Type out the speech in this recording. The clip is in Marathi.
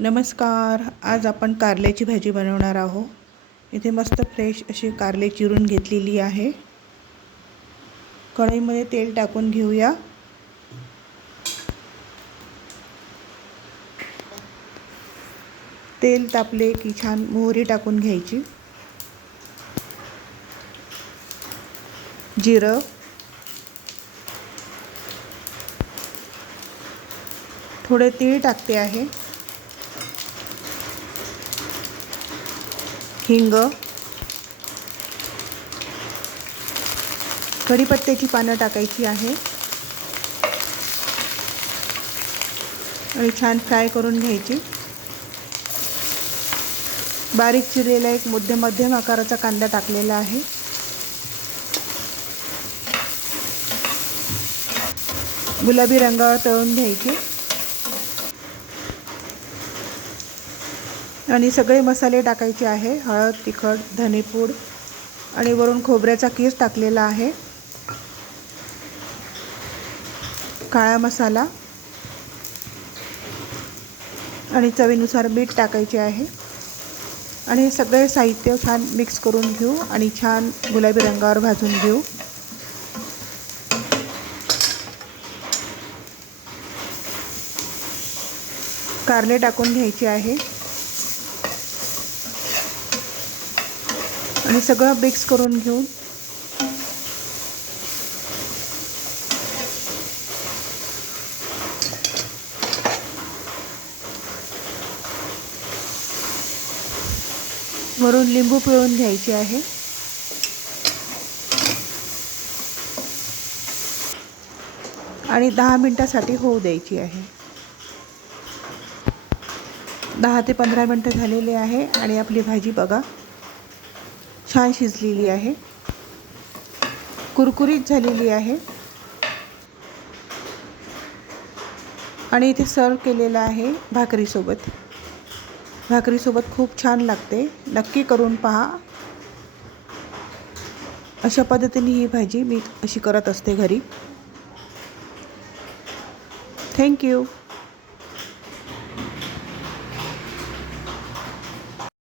नमस्कार. आज आपण कारल्याची भाजी बनवणार आहोत. इथे मस्त फ्रेश अशी कारले चिरून घेतलेली आहे. कढईमध्ये तेल टाकून घेऊया. तेल तापले की छान मोहरी टाकून घ्यायची. जिरं. थोडे तीळ टाकते आहे. हिंग कढीपत्त्याची पानं टाकायची आहे. आणि छान फ्राय करून घ्यायची. बारीक चिरलेला एक मध्यम मध्यम आकाराचा कांदा टाकलेला आहे. गुलाबी रंगावर तळून घ्यायची. आणि सगळे मसाले टाकायचे आहे. हळद तिखट धनेपूड आणि वरून खोबऱ्याचा कीस टाकलेला आहे. काळा मसाला आणि चवीनुसार मीठ टाकायचे आहे. आणि हे सगळे साहित्य छान मिक्स करून घेऊ आणि छान गुलाबी रंगावर भाजून घेऊ. कारले टाकून घ्यायचे आहे. आणि सगळं मिक्स करून घेऊन. वरून लिंबू पिळून घ्यायचे आहे. आणि दहा मिनटासाठी होऊ द्यायची आहे. दहा ते पंधरा मिनटं झालेले आहे आणि आपली भाजी बघा. छान शिजलेली आहे. कुरकुरीत झालेली आहे. आणि इथे सर्व केलेलं आहे भाकरीसोबत. भाकरीसोबत खूप छान लागते. नक्की करून पहा. अशा पद्धतीने ही भाजी मी अशी करत असते घरी. थँक्यू